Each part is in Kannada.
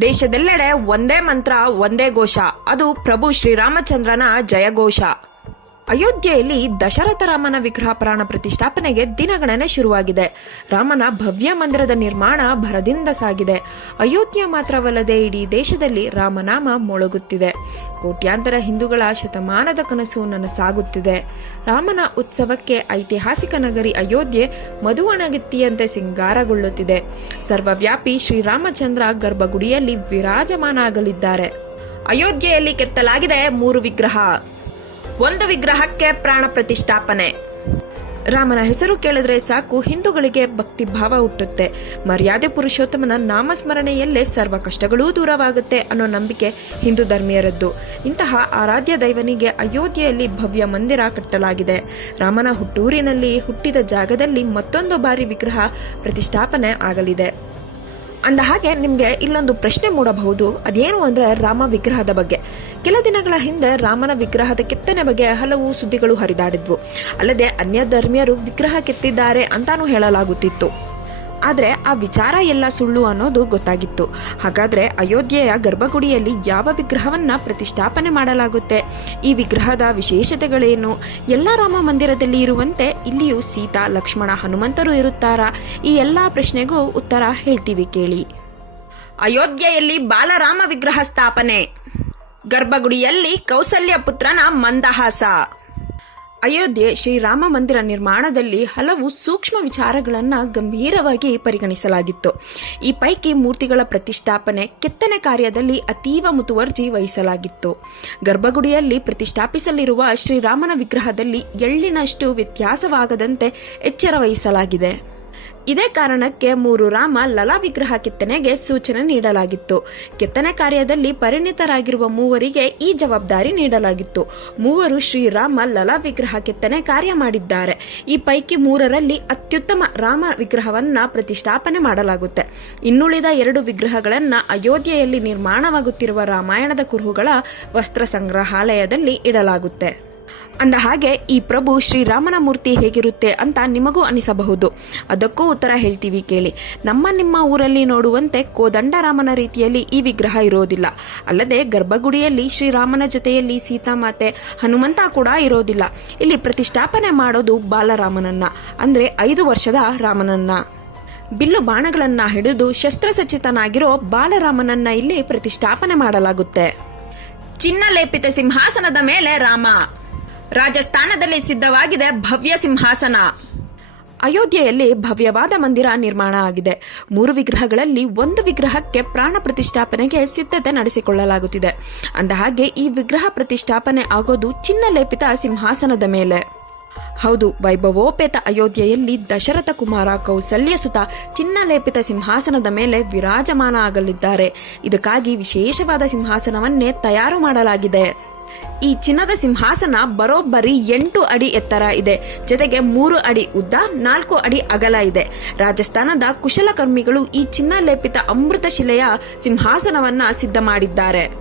ದೇಶದೆಲ್ಲೆಡೆ ಒಂದೇ ಮಂತ್ರ ಒಂದೇ ಘೋಷ. ಅದು ಪ್ರಭು ಶ್ರೀರಾಮಚಂದ್ರನ ಜಯಘೋಷ. ಅಯೋಧ್ಯೆಯಲ್ಲಿ ದಶರಥ ರಾಮನ ವಿಗ್ರಹ ಪ್ರಾಣ ಪ್ರತಿಷ್ಠಾಪನೆಗೆ ದಿನಗಣನೆ ಶುರುವಾಗಿದೆ. ರಾಮನ ಭವ್ಯ ಮಂದಿರದ ನಿರ್ಮಾಣ ಭರದಿಂದ ಸಾಗಿದೆ. ಅಯೋಧ್ಯೆ ಮಾತ್ರವಲ್ಲದೆ ಇಡೀ ದೇಶದಲ್ಲಿ ರಾಮನಾಮ ಮೊಳಗುತ್ತಿದೆ. ಕೋಟ್ಯಾಂತರ ಹಿಂದೂಗಳ ಶತಮಾನದ ಕನಸು ನನಸಾಗುತ್ತಿದೆ. ರಾಮನ ಉತ್ಸವಕ್ಕೆ ಐತಿಹಾಸಿಕ ನಗರಿ ಅಯೋಧ್ಯೆ ಮಧುವಣಗಿತ್ತಿಯಂತೆ ಸಿಂಗಾರಗೊಳ್ಳುತ್ತಿದೆ. ಸರ್ವವ್ಯಾಪಿ ಶ್ರೀರಾಮಚಂದ್ರ ಗರ್ಭಗುಡಿಯಲ್ಲಿ ವಿರಾಜಮಾನ ಆಗಲಿದ್ದಾರೆ ಅಯೋಧ್ಯೆಯಲ್ಲಿ ಕೆತ್ತಲಾಗಿದೆ ಮೂರು ವಿಗ್ರಹ. ಒಂದು ವಿಗ್ರಹಕ್ಕೆ ಪ್ರಾಣ ಪ್ರತಿಷ್ಠಾಪನೆ. ರಾಮನ ಹೆಸರು ಕೇಳಿದ್ರೆ ಸಾಕು, ಹಿಂದೂಗಳಿಗೆ ಭಕ್ತಿ ಭಾವ ಹುಟ್ಟುತ್ತೆ. ಮರ್ಯಾದೆ ಪುರುಷೋತ್ತಮನ ನಾಮಸ್ಮರಣೆಯಲ್ಲೇ ಸರ್ವ ಕಷ್ಟಗಳೂ ದೂರವಾಗುತ್ತೆ ಅನ್ನೋ ನಂಬಿಕೆ ಹಿಂದೂ ಧರ್ಮೀಯರದ್ದು. ಇಂತಹ ಆರಾಧ್ಯ ದೈವನಿಗೆ ಅಯೋಧ್ಯೆಯಲ್ಲಿ ಭವ್ಯ ಮಂದಿರ ಕಟ್ಟಲಾಗಿದೆ. ರಾಮನ ಹುಟ್ಟೂರಿನಲ್ಲಿ ಹುಟ್ಟಿದ ಜಾಗದಲ್ಲಿ ಮತ್ತೊಂದು ಬಾರಿ ವಿಗ್ರಹ ಪ್ರತಿಷ್ಠಾಪನೆ ಆಗಲಿದೆ. ಅಂದ ಹಾಗೆ ನಿಮಗೆ ಇಲ್ಲೊಂದು ಪ್ರಶ್ನೆ ಮೂಡಬಹುದು. ಅದೇನು ಅಂದ್ರೆ ರಾಮ ವಿಗ್ರಹದ ಬಗ್ಗೆ. ಕೆಲ ದಿನಗಳ ಹಿಂದೆ ರಾಮನ ವಿಗ್ರಹದ ಕೆತ್ತನೆ ಬಗ್ಗೆ ಹಲವು ಸುದ್ದಿಗಳು ಹರಿದಾಡಿದ್ವು. ಅಲ್ಲದೆ ಅನ್ಯ ಧರ್ಮೀಯರು ವಿಗ್ರಹ ಕೆತ್ತಿದ್ದಾರೆ ಅಂತಾನೂ ಹೇಳಲಾಗುತ್ತಿತ್ತು. ಆದರೆ ಆ ವಿಚಾರ ಎಲ್ಲ ಸುಳ್ಳು ಅನ್ನೋದು ಗೊತ್ತಾಗಿತ್ತು. ಹಾಗಾದರೆ ಅಯೋಧ್ಯೆಯ ಗರ್ಭಗುಡಿಯಲ್ಲಿ ಯಾವ ವಿಗ್ರಹವನ್ನು ಪ್ರತಿಷ್ಠಾಪನೆ ಮಾಡಲಾಗುತ್ತೆ? ಈ ವಿಗ್ರಹದ ವಿಶೇಷತೆಗಳೇನು? ಎಲ್ಲ ರಾಮ ಮಂದಿರದಲ್ಲಿ ಇರುವಂತೆ ಇಲ್ಲಿಯೂ ಸೀತಾ, ಲಕ್ಷ್ಮಣ, ಹನುಮಂತರು ಇರುತ್ತಾರಾ? ಈ ಎಲ್ಲ ಪ್ರಶ್ನೆಗೂ ಉತ್ತರ ಹೇಳ್ತೀವಿ ಕೇಳಿ. ಅಯೋಧ್ಯೆಯಲ್ಲಿ ಬಾಲರಾಮ ವಿಗ್ರಹ ಸ್ಥಾಪನೆ. ಗರ್ಭಗುಡಿಯಲ್ಲಿ ಕೌಸಲ್ಯ ಪುತ್ರನ ಮಂದಹಾಸ. ಅಯೋಧ್ಯೆ ಶ್ರೀರಾಮ ಮಂದಿರ ನಿರ್ಮಾಣದಲ್ಲಿ ಹಲವು ಸೂಕ್ಷ್ಮ ವಿಚಾರಗಳನ್ನು ಗಂಭೀರವಾಗಿ ಪರಿಗಣಿಸಲಾಗಿತ್ತು. ಈ ಪೈಕಿ ಮೂರ್ತಿಗಳ ಪ್ರತಿಷ್ಠಾಪನೆ ಕೆತ್ತನೆ ಕಾರ್ಯದಲ್ಲಿ ಅತೀವ ಮುತುವರ್ಜಿ ವಹಿಸಲಾಗಿತ್ತು. ಗರ್ಭಗುಡಿಯಲ್ಲಿ ಪ್ರತಿಷ್ಠಾಪಿಸಲಿರುವ ಶ್ರೀರಾಮನ ವಿಗ್ರಹದಲ್ಲಿ ಎಳ್ಳಿನಷ್ಟು ವ್ಯತ್ಯಾಸವಾಗದಂತೆ ಎಚ್ಚರ ವಹಿಸಲಾಗಿದೆ. ಇದೇ ಕಾರಣಕ್ಕೆ ಮೂರು ರಾಮ ಲಲಾ ವಿಗ್ರಹ ಕೆತ್ತನೆಗೆ ಸೂಚನೆ ನೀಡಲಾಗಿತ್ತು. ಕೆತ್ತನೆ ಕಾರ್ಯದಲ್ಲಿ ಪರಿಣಿತರಾಗಿರುವ ಮೂವರಿಗೆ ಈ ಜವಾಬ್ದಾರಿ ನೀಡಲಾಗಿತ್ತು. ಮೂವರು ಶ್ರೀರಾಮ ಲಲಾ ವಿಗ್ರಹ ಕೆತ್ತನೆ ಕಾರ್ಯ ಮಾಡಿದ್ದಾರೆ. ಈ ಪೈಕಿ ಮೂರರಲ್ಲಿ ಅತ್ಯುತ್ತಮ ರಾಮ ವಿಗ್ರಹವನ್ನ ಪ್ರತಿಷ್ಠಾಪನೆ ಮಾಡಲಾಗುತ್ತೆ. ಇನ್ನುಳಿದ ಎರಡು ವಿಗ್ರಹಗಳನ್ನ ಅಯೋಧ್ಯೆಯಲ್ಲಿ ನಿರ್ಮಾಣವಾಗುತ್ತಿರುವ ರಾಮಾಯಣದ ಕುರುಹುಗಳ ವಸ್ತ್ರ ಸಂಗ್ರಹಾಲಯದಲ್ಲಿ ಇಡಲಾಗುತ್ತೆ. ಅಂದ ಹಾಗೆ ಈ ಪ್ರಭು ಶ್ರೀರಾಮನ ಮೂರ್ತಿ ಹೇಗಿರುತ್ತೆ ಅಂತ ನಿಮಗೂ ಅನಿಸಬಹುದು. ಅದಕ್ಕೂ ಉತ್ತರ ಹೇಳ್ತೀವಿ ಕೇಳಿ. ನಮ್ಮ ನಿಮ್ಮ ಊರಲ್ಲಿ ನೋಡುವಂತೆ ಕೋದಂಡರಾಮನ ರೀತಿಯಲ್ಲಿ ಈ ವಿಗ್ರಹ ಇರೋದಿಲ್ಲ. ಅಲ್ಲದೆ ಗರ್ಭಗುಡಿಯಲ್ಲಿ ಶ್ರೀರಾಮನ ಜೊತೆಯಲ್ಲಿ ಸೀತಾಮಾತೆ ಹನುಮಂತ ಕೂಡ ಇರೋದಿಲ್ಲ. ಇಲ್ಲಿ ಪ್ರತಿಷ್ಠಾಪನೆ ಮಾಡೋದು ಬಾಲರಾಮನನ್ನ, ಅಂದ್ರೆ ಐದು ವರ್ಷದ ರಾಮನನ್ನ. ಬಿಲ್ಲು ಬಾಣಗಳನ್ನ ಹಿಡಿದು ಶಸ್ತ್ರಸಜ್ಜಿತನಾಗಿರೋ ಬಾಲರಾಮನನ್ನ ಇಲ್ಲಿ ಪ್ರತಿಷ್ಠಾಪನೆ ಮಾಡಲಾಗುತ್ತೆ. ಚಿನ್ನ ಲೇಪಿತ ಸಿಂಹಾಸನದ ಮೇಲೆ ರಾಮ. ರಾಜಸ್ಥಾನದಲ್ಲಿ ಸಿದ್ಧವಾಗಿದೆ ಭವ್ಯ ಸಿಂಹಾಸನ. ಅಯೋಧ್ಯೆಯಲ್ಲಿ ಭವ್ಯವಾದ ಮಂದಿರ ನಿರ್ಮಾಣ ಆಗಿದೆ. ಮೂರು ವಿಗ್ರಹಗಳಲ್ಲಿ ಒಂದು ವಿಗ್ರಹಕ್ಕೆ ಪ್ರಾಣ ಪ್ರತಿಷ್ಠಾಪನೆಗೆ ಸಿದ್ಧತೆ ನಡೆಸಿಕೊಳ್ಳಲಾಗುತ್ತಿದೆ. ಅಂದಹಾಗೆ, ಈ ವಿಗ್ರಹ ಪ್ರತಿಷ್ಠಾಪನೆ ಆಗೋದು ಚಿನ್ನ ಲೇಪಿತ ಸಿಂಹಾಸನದ ಮೇಲೆ. ಹೌದು, ವೈಭವೋಪೇತ ಅಯೋಧ್ಯೆಯಲ್ಲಿ ದಶರಥ ಕುಮಾರ ಕೌಸಲ್ಯ ಸುತ ಚಿನ್ನ ಲೇಪಿತ ಸಿಂಹಾಸನದ ಮೇಲೆ ವಿರಾಜಮಾನ ಆಗಲಿದ್ದಾರೆ. ಇದಕ್ಕಾಗಿ ವಿಶೇಷವಾದ ಸಿಂಹಾಸನವನ್ನೇ ತಯಾರು ಮಾಡಲಾಗಿದೆ. ಈ ಚಿನ್ನದ ಸಿಂಹಾಸನ ಬರೋಬ್ಬರಿ ಎಂಟು ಅಡಿ ಎತ್ತರ ಇದೆ. ಜೊತೆಗೆ ಮೂರು ಅಡಿ ಉದ್ದ, ನಾಲ್ಕು ಅಡಿ ಅಗಲ ಇದೆ. ರಾಜಸ್ಥಾನದ ಕುಶಲಕರ್ಮಿಗಳು ಈ ಚಿನ್ನ ಲೇಪಿತ ಅಮೃತ ಶಿಲೆಯ ಸಿಂಹಾಸನವನ್ನ ಸಿದ್ಧ ಮಾಡಿದ್ದಾರೆ.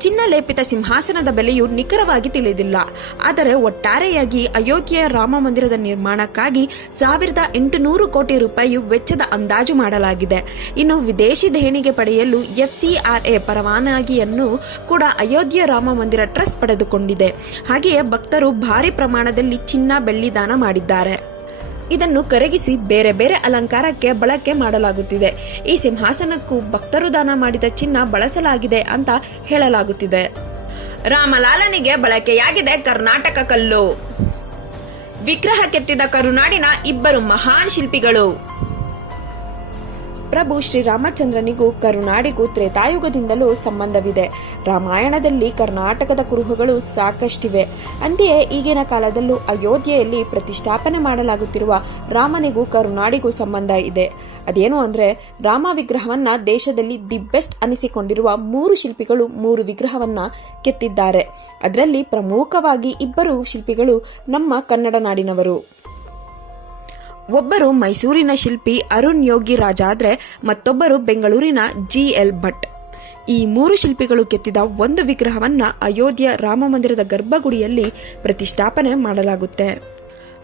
ಚಿನ್ನ ಲೇಪಿತ ಸಿಂಹಾಸನದ ಬೆಲೆಯು ನಿಖರವಾಗಿ ತಿಳಿದಿಲ್ಲ. ಆದರೆ ಒಟ್ಟಾರೆಯಾಗಿ ಅಯೋಧ್ಯೆಯ ರಾಮ ಮಂದಿರದ ನಿರ್ಮಾಣಕ್ಕಾಗಿ ಸಾವಿರದ ಎಂಟುನೂರು ಕೋಟಿ ರೂಪಾಯಿ ವೆಚ್ಚದ ಅಂದಾಜು ಮಾಡಲಾಗಿದೆ. ಇನ್ನು ವಿದೇಶಿ ದೇಣಿಗೆ ಪಡೆಯಲು ಎಫ್ಸಿಆರ್ಎ ಪರವಾನಗಿಯನ್ನು ಕೂಡ ಅಯೋಧ್ಯೆ ರಾಮ ಮಂದಿರ ಟ್ರಸ್ಟ್ ಪಡೆದುಕೊಂಡಿದೆ. ಹಾಗೆಯೇ ಭಕ್ತರು ಭಾರಿ ಪ್ರಮಾಣದಲ್ಲಿ ಚಿನ್ನ, ಬೆಳ್ಳಿ ದಾನ ಮಾಡಿದ್ದಾರೆ. ಇದನ್ನು ಕರಗಿಸಿ ಬೇರೆ ಬೇರೆ ಅಲಂಕಾರಕ್ಕೆ ಬಳಕೆ ಮಾಡಲಾಗುತ್ತಿದೆ. ಈ ಸಿಂಹಾಸನಕ್ಕೂ ಭಕ್ತರು ದಾನ ಮಾಡಿದ ಚಿನ್ನ ಬಳಸಲಾಗಿದೆ ಅಂತ ಹೇಳಲಾಗುತ್ತಿದೆ. ರಾಮಲಾಲನಿಗೆ ಬಳಕೆಯಾಗಿದೆ ಕರ್ನಾಟಕ ಕಲ್ಲು. ವಿಗ್ರಹ ಕೆತ್ತಿದ ಕರುನಾಡಿನ ಇಬ್ಬರು ಮಹಾನ್ ಶಿಲ್ಪಿಗಳು. ಪ್ರಭು ಶ್ರೀರಾಮಚಂದ್ರನಿಗೂ ಕರುನಾಡಿಗೂ ತ್ರೇತಾಯುಗದಿಂದಲೂ ಸಂಬಂಧವಿದೆ. ರಾಮಾಯಣದಲ್ಲಿ ಕರ್ನಾಟಕದ ಕುರುಹುಗಳು ಸಾಕಷ್ಟಿವೆ. ಅಂತೆಯೇ ಈಗಿನ ಕಾಲದಲ್ಲೂ ಅಯೋಧ್ಯೆಯಲ್ಲಿ ಪ್ರತಿಷ್ಠಾಪನೆ ಮಾಡಲಾಗುತ್ತಿರುವ ರಾಮನಿಗೂ ಕರುನಾಡಿಗೂ ಸಂಬಂಧ ಇದೆ. ಅದೇನು ಅಂದ್ರೆ, ರಾಮ ವಿಗ್ರಹವನ್ನ ದೇಶದಲ್ಲಿ ದಿ ಬೆಸ್ಟ್ ಅನಿಸಿಕೊಂಡಿರುವ ಮೂರು ಶಿಲ್ಪಿಗಳು ಮೂರು ವಿಗ್ರಹವನ್ನ ಕೆತ್ತಿದ್ದಾರೆ. ಅದರಲ್ಲಿ ಪ್ರಮುಖವಾಗಿ ಇಬ್ಬರು ಶಿಲ್ಪಿಗಳು ನಮ್ಮ ಕನ್ನಡ ನಾಡಿನವರು. ಒಬ್ಬರು ಮೈಸೂರಿನ ಶಿಲ್ಪಿ ಅರುಣ್ ಯೋಗಿ ರಾಜಾದ್ರೆ ಮತ್ತೊಬ್ಬರು ಬೆಂಗಳೂರಿನ ಜಿ ಎಲ್ ಭಟ್. ಈ ಮೂರು ಶಿಲ್ಪಿಗಳು ಕೆತ್ತಿದ ಒಂದು ವಿಗ್ರಹವನ್ನ ಅಯೋಧ್ಯೆ ರಾಮ ಮಂದಿರದ ಗರ್ಭಗುಡಿಯಲ್ಲಿ ಪ್ರತಿಷ್ಠಾಪನೆ ಮಾಡಲಾಗುತ್ತೆ.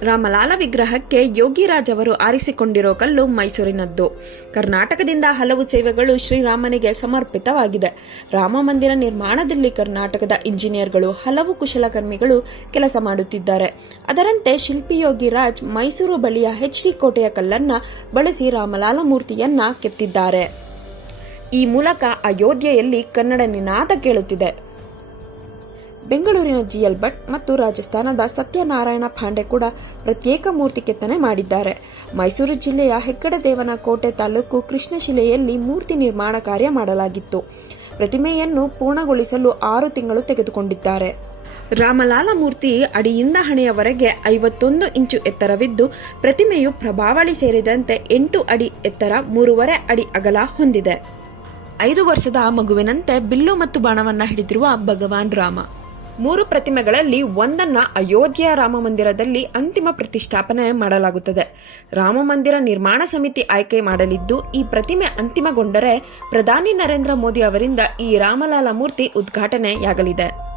ರಾಮಲಾಲ ವಿಗ್ರಹಕ್ಕೆ ಯೋಗಿರಾಜ್ ಅವರು ಆರಿಸಿಕೊಂಡಿರೋ ಕಲ್ಲು ಮೈಸೂರಿನದ್ದು. ಕರ್ನಾಟಕದಿಂದ ಹಲವು ಸೇವೆಗಳು ಶ್ರೀರಾಮನಿಗೆ ಸಮರ್ಪಿತವಾಗಿದೆ. ರಾಮ ಮಂದಿರ ನಿರ್ಮಾಣದಲ್ಲಿ ಕರ್ನಾಟಕದ ಇಂಜಿನಿಯರ್ಗಳು ಹಲವು ಕುಶಲಕರ್ಮಿಗಳು ಕೆಲಸ ಮಾಡುತ್ತಿದ್ದಾರೆ. ಅದರಂತೆ ಶಿಲ್ಪಿ ಯೋಗಿರಾಜ್ ಮೈಸೂರು ಬಳಿಯ ಹೆಚ್ ಡಿ ಕೋಟೆಯ ಕಲ್ಲನ್ನ ಬಳಸಿ ರಾಮಲಾಲ ಮೂರ್ತಿಯನ್ನ ಕೆತ್ತಿದ್ದಾರೆ. ಈ ಮೂಲಕ ಅಯೋಧ್ಯೆಯಲ್ಲಿ ಕನ್ನಡ ನಿನಾದ ಕೇಳುತ್ತಿದೆ. ಬೆಂಗಳೂರಿನ ಜಿಎಲ್ ಭಟ್ ಮತ್ತು ರಾಜಸ್ಥಾನದ ಸತ್ಯನಾರಾಯಣ ಪಾಂಡೆ ಕೂಡ ಪ್ರತ್ಯೇಕ ಮೂರ್ತಿ ಕೆತ್ತನೆ ಮಾಡಿದ್ದಾರೆ. ಮೈಸೂರು ಜಿಲ್ಲೆಯ ಹೆಗ್ಗಡದೇವನ ಕೋಟೆ ತಾಲೂಕು ಕೃಷ್ಣಶಿಲೆಯಲ್ಲಿ ಮೂರ್ತಿ ನಿರ್ಮಾಣ ಕಾರ್ಯ ಮಾಡಲಾಗಿತ್ತು. ಪ್ರತಿಮೆಯನ್ನು ಪೂರ್ಣಗೊಳಿಸಲು ಆರು ತಿಂಗಳು ತೆಗೆದುಕೊಂಡಿದ್ದಾರೆ. ರಾಮಲಾಲ ಮೂರ್ತಿ ಅಡಿಯಿಂದ ಹಣೆಯವರೆಗೆ ಐವತ್ತೊಂದು ಇಂಚು ಎತ್ತರವಿದ್ದು, ಪ್ರತಿಮೆಯು ಪ್ರಭಾವಳಿ ಸೇರಿದಂತೆ ಎಂಟು ಅಡಿ ಎತ್ತರ, ಮೂರುವರೆ ಅಡಿ ಅಗಲ ಹೊಂದಿದೆ. ಐದು ವರ್ಷದ ಮಗುವಿನಂತೆ ಬಿಲ್ಲು ಮತ್ತು ಬಾಣವನ್ನ ಹಿಡಿದಿರುವ ಭಗವಾನ್ ರಾಮ. ಮೂರು ಪ್ರತಿಮೆಗಳಲ್ಲಿ ಒಂದನ್ನ ಅಯೋಧ್ಯೆಯ ರಾಮ ಮಂದಿರದಲ್ಲಿ ಅಂತಿಮ ಪ್ರತಿಷ್ಠಾಪನೆ ಮಾಡಲಾಗುತ್ತದೆ. ರಾಮ ಮಂದಿರ ನಿರ್ಮಾಣ ಸಮಿತಿ ಆಯ್ಕೆ ಮಾಡಲಿದ್ದು, ಈ ಪ್ರತಿಮೆ ಅಂತಿಮಗೊಂಡರೆ ಪ್ರಧಾನಿ ನರೇಂದ್ರ ಮೋದಿ ಅವರಿಂದ ಈ ರಾಮಲಾಲ ಮೂರ್ತಿ ಉದ್ಘಾಟನೆಯಾಗಲಿದೆ.